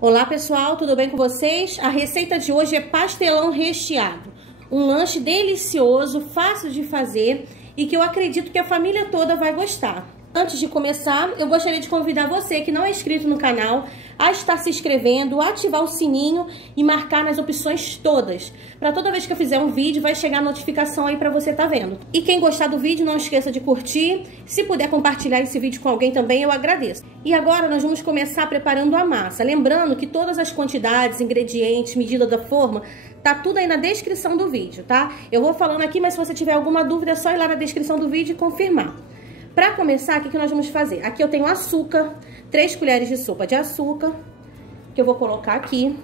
Olá pessoal, tudo bem com vocês? A receita de hoje é pastelão recheado. Um lanche delicioso, fácil de fazer e que eu acredito que a família toda vai gostar. Antes de começar, eu gostaria de convidar você que não é inscrito no canal a estar se inscrevendo, ativar o sininho e marcar nas opções todas. Para toda vez que eu fizer um vídeo, vai chegar a notificação aí para você estar vendo. E quem gostar do vídeo, não esqueça de curtir. Se puder compartilhar esse vídeo com alguém também, eu agradeço. E agora nós vamos começar preparando a massa. Lembrando que todas as quantidades, ingredientes, medida da forma, tá tudo aí na descrição do vídeo, tá? Eu vou falando aqui, mas se você tiver alguma dúvida, é só ir lá na descrição do vídeo e confirmar. Para começar, o que nós vamos fazer? Aqui eu tenho açúcar, 3 colheres de sopa de açúcar, que eu vou colocar aqui.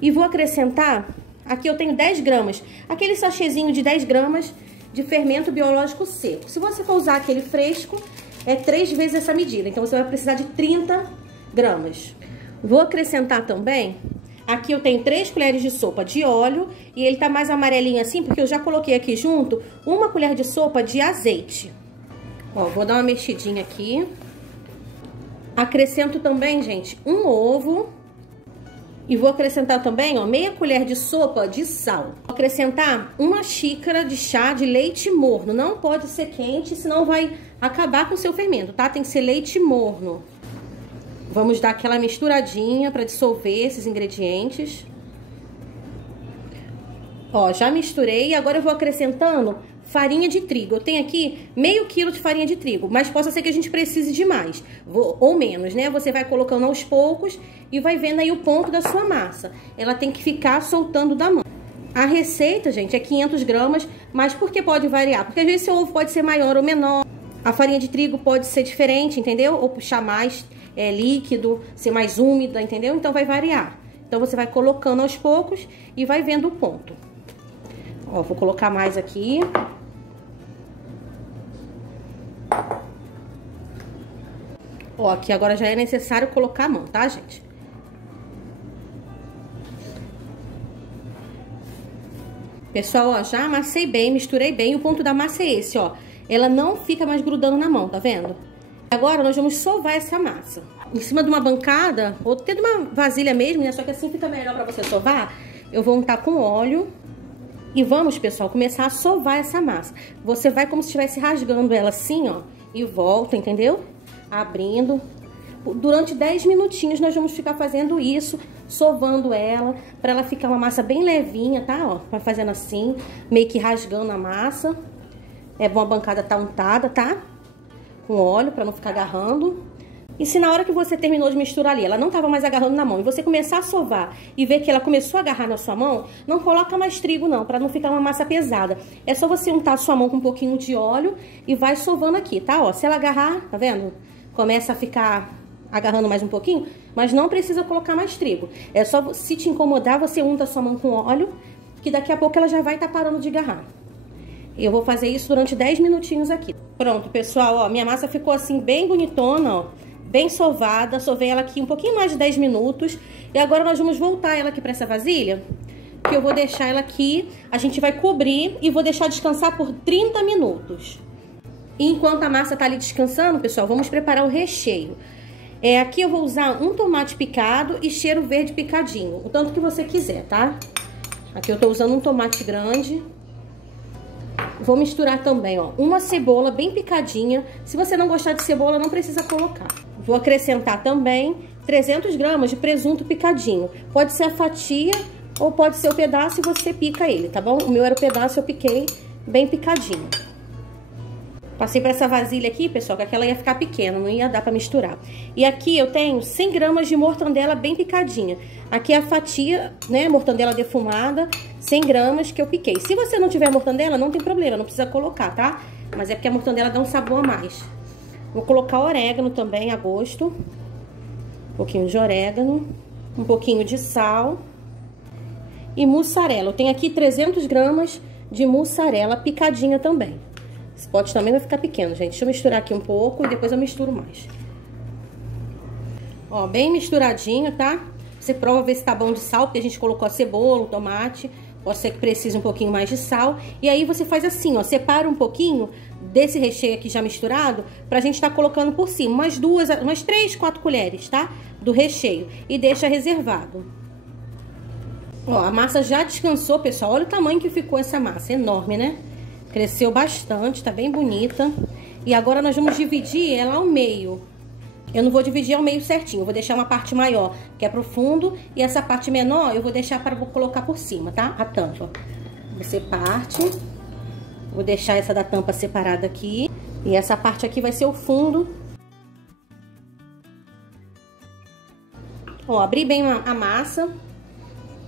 E vou acrescentar, aqui eu tenho 10 gramas, aquele sachêzinho de 10 gramas de fermento biológico seco. Se você for usar aquele fresco, é 3 vezes essa medida, então você vai precisar de 30 gramas. Vou acrescentar também, aqui eu tenho 3 colheres de sopa de óleo, e ele tá mais amarelinho assim, porque eu já coloquei aqui junto 1 colher de sopa de azeite. Ó, vou dar uma mexidinha aqui. Acrescento também, gente, um ovo. E vou acrescentar também, ó, meia colher de sopa de sal. Vou acrescentar 1 xícara de chá de leite morno. Não pode ser quente, senão vai acabar com o seu fermento, tá? Tem que ser leite morno. Vamos dar aquela misturadinha para dissolver esses ingredientes. Ó, já misturei e agora eu vou acrescentando farinha de trigo. Eu tenho aqui meio quilo de farinha de trigo, mas possa ser que a gente precise de mais, ou menos, né? Você vai colocando aos poucos e vai vendo aí o ponto da sua massa. Ela tem que ficar soltando da mão. A receita, gente, é 500 gramas, mas por que pode variar? Porque às vezes seu ovo pode ser maior ou menor, a farinha de trigo pode ser diferente, entendeu? Ou puxar mais líquido, ser mais úmida, entendeu? Então vai variar. Então você vai colocando aos poucos e vai vendo o ponto. Ó, vou colocar mais aqui. Ó, aqui agora já é necessário colocar a mão, tá, gente? Pessoal, ó, já amassei bem, misturei bem. O ponto da massa é esse, ó. Ela não fica mais grudando na mão, tá vendo? Agora nós vamos sovar essa massa. Em cima de uma bancada, ou até de uma vasilha mesmo, né? Só que assim fica melhor pra você sovar. Eu vou untar com óleo. E vamos, pessoal, começar a sovar essa massa. Você vai como se estivesse rasgando ela assim, ó. E volta, entendeu? Abrindo. Durante 10 minutinhos nós vamos ficar fazendo isso, sovando ela, pra ela ficar uma massa bem levinha, tá? Ó, vai fazendo assim, meio que rasgando a massa. É bom a bancada tá untada, tá? Com óleo, pra não ficar agarrando. E se na hora que você terminou de misturar ali, ela não tava mais agarrando na mão, e você começar a sovar e ver que ela começou a agarrar na sua mão, não coloca mais trigo não, pra não ficar uma massa pesada. É só você untar a sua mão com um pouquinho de óleo e vai sovando aqui, tá? Ó, se ela agarrar, tá vendo? Começa a ficar agarrando mais um pouquinho, mas não precisa colocar mais trigo. É só, se te incomodar, você unta a sua mão com óleo, que daqui a pouco ela já vai estar parando de agarrar. Eu vou fazer isso durante 10 minutinhos aqui. Pronto, pessoal, ó, minha massa ficou assim bem bonitona, ó. Bem sovada, sovei ela aqui um pouquinho mais de 10 minutos. E agora nós vamos voltar ela aqui para essa vasilha, que eu vou deixar ela aqui, a gente vai cobrir e vou deixar descansar por 30 minutos. E enquanto a massa tá ali descansando, pessoal, vamos preparar o recheio. Aqui eu vou usar um tomate picado e cheiro verde picadinho, o tanto que você quiser, tá? Aqui eu tô usando um tomate grande. Vou misturar também, ó, uma cebola bem picadinha. Se você não gostar de cebola, não precisa colocar. Vou acrescentar também 300 gramas de presunto picadinho. Pode ser a fatia ou pode ser o pedaço e você pica ele, tá bom? O meu era o pedaço, eu piquei bem picadinho. Passei para essa vasilha aqui, pessoal, que aquela ia ficar pequena, não ia dar para misturar. E aqui eu tenho 100 gramas de mortandela bem picadinha. Aqui é a fatia, né, mortandela defumada, 100 gramas que eu piquei. Se você não tiver mortandela, não tem problema, não precisa colocar, tá? Mas é porque a mortandela dá um sabor a mais. Vou colocar orégano também a gosto. Um pouquinho de orégano, um pouquinho de sal. E mussarela. Eu tenho aqui 300 gramas de mussarela picadinha também. Esse pote também vai ficar pequeno, gente. Deixa eu misturar aqui um pouco e depois eu misturo mais. Ó, bem misturadinho, tá? Você prova ver se tá bom de sal, porque a gente colocou a cebola, o tomate. Pode ser que precise um pouquinho mais de sal. E aí você faz assim, ó, separa um pouquinho desse recheio aqui já misturado, pra gente tá colocando por cima. Umas 3, 4 colheres, tá? Do recheio. E deixa reservado. Ó, a massa já descansou, pessoal. Olha o tamanho que ficou essa massa. Enorme, né? Cresceu bastante, tá bem bonita. E agora nós vamos dividir ela ao meio. Eu não vou dividir ao meio certinho, eu vou deixar uma parte maior, que é pro fundo, e essa parte menor eu vou deixar para colocar por cima, tá? A tampa. Você parte. Vou deixar essa da tampa separada aqui. E essa parte aqui vai ser o fundo. Ó, abri bem a massa.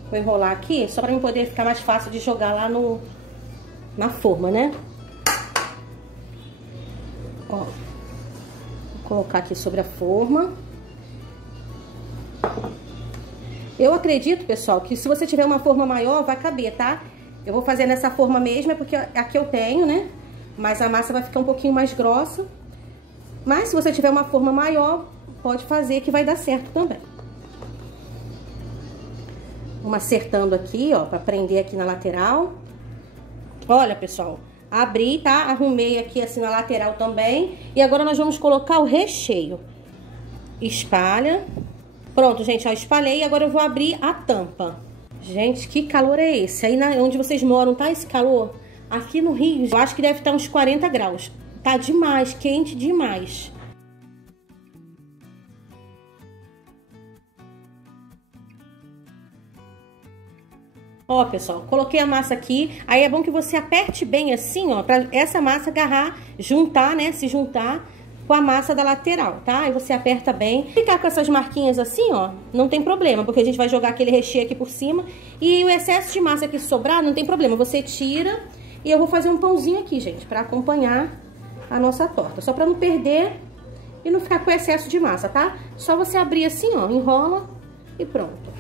Vou enrolar aqui, só pra mim poder ficar mais fácil de jogar lá na forma, né? Ó, vou colocar aqui sobre a forma. Eu acredito, pessoal, que se você tiver uma forma maior, vai caber, tá? Eu vou fazer nessa forma mesmo, é porque aqui eu tenho, né? Mas a massa vai ficar um pouquinho mais grossa. Mas se você tiver uma forma maior, pode fazer que vai dar certo também. Vamos acertando aqui, ó, pra prender aqui na lateral. Olha, pessoal, abri, tá? Arrumei aqui assim na lateral também. E agora nós vamos colocar o recheio. Espalha. Pronto, gente, ó, espalhei. Agora eu vou abrir a tampa. Gente, que calor é esse? Aí onde vocês moram, tá esse calor? Aqui no Rio, eu acho que deve estar uns 40 graus. Tá demais, quente demais. Ó, pessoal, coloquei a massa aqui. Aí é bom que você aperte bem assim, ó, pra essa massa agarrar, juntar, né, se juntar com a massa da lateral, tá? Aí você aperta bem. Ficar com essas marquinhas assim, ó, não tem problema, porque a gente vai jogar aquele recheio aqui por cima. E o excesso de massa que sobrar, não tem problema, você tira. E eu vou fazer um pãozinho aqui, gente, pra acompanhar a nossa torta. Só pra não perder e não ficar com excesso de massa, tá? Só você abrir assim, ó, enrola e pronto.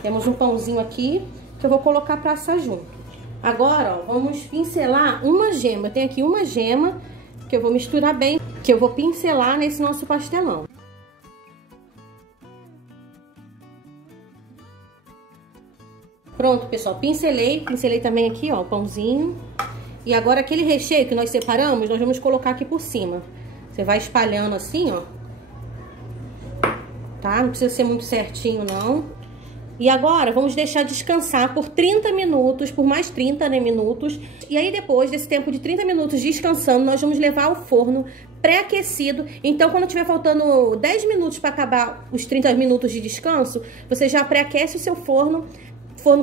Temos um pãozinho aqui que eu vou colocar pra assar junto. Agora, ó, vamos pincelar uma gema. Eu tenho aqui uma gema que eu vou misturar bem, que eu vou pincelar nesse nosso pastelão. Pronto, pessoal, pincelei também aqui, ó, o pãozinho. E agora aquele recheio que nós separamos, nós vamos colocar aqui por cima. Você vai espalhando assim, ó. Tá? Não precisa ser muito certinho, não. E agora, vamos deixar descansar por 30 minutos, por mais 30, né, minutos. E aí, depois desse tempo de 30 minutos descansando, nós vamos levar ao forno pré-aquecido. Então, quando tiver faltando 10 minutos para acabar os 30 minutos de descanso, você já pré-aquece o seu forno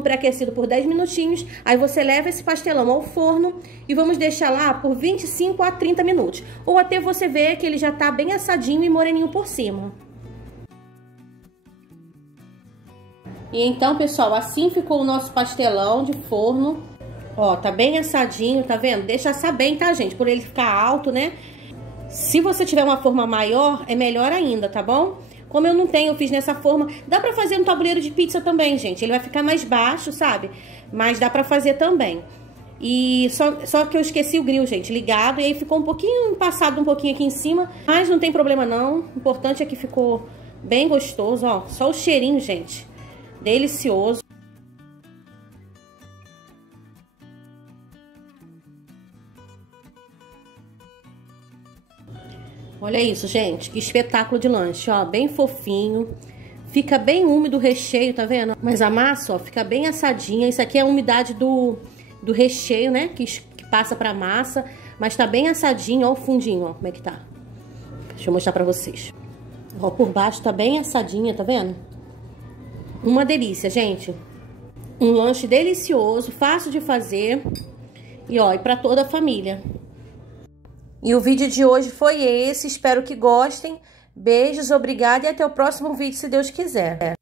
pré-aquecido por 10 minutinhos. Aí você leva esse pastelão ao forno e vamos deixar lá por 25 a 30 minutos. Ou até você ver que ele já tá bem assadinho e moreninho por cima. E então, pessoal, assim ficou o nosso pastelão de forno. Ó, tá bem assadinho, tá vendo? Deixa assar bem, tá, gente? Por ele ficar alto, né? Se você tiver uma forma maior, é melhor ainda, tá bom? Como eu não tenho, eu fiz nessa forma. Dá pra fazer no tabuleiro de pizza também, gente. Ele vai ficar mais baixo, sabe? Mas dá pra fazer também. E só que eu esqueci o grill, gente, ligado. E aí ficou um pouquinho, passado um pouquinho aqui em cima. Mas não tem problema, não. O importante é que ficou bem gostoso, ó. Só o cheirinho, gente. Delicioso. Olha isso, gente, que espetáculo de lanche, ó, bem fofinho. Fica bem úmido o recheio, tá vendo? Mas a massa, ó, fica bem assadinha. Isso aqui é a umidade do recheio, né, que passa pra massa. Mas tá bem assadinho, ó o fundinho, ó, como é que tá. Deixa eu mostrar pra vocês. Ó, por baixo tá bem assadinha, tá vendo? Uma delícia, gente. Um lanche delicioso, fácil de fazer. E ó, e pra toda a família. E o vídeo de hoje foi esse. Espero que gostem. Beijos, obrigada e até o próximo vídeo, se Deus quiser.